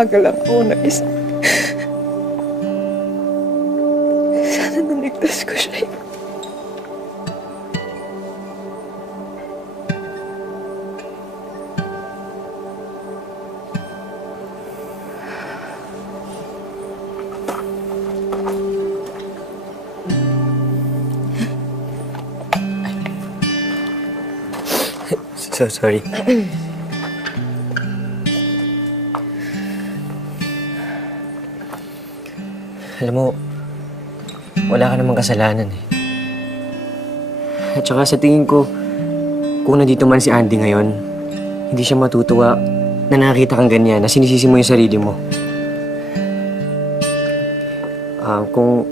maaga lang ako nag-isa. Sana naligtas ko siya. So sorry. Alam mo, wala ka namang kasalanan eh. At saka sa tingin ko, kung nandito man si Andy ngayon, hindi siya matutuwa na nakakita kang ganyan, na sinisisi mo yung sarili mo. Kung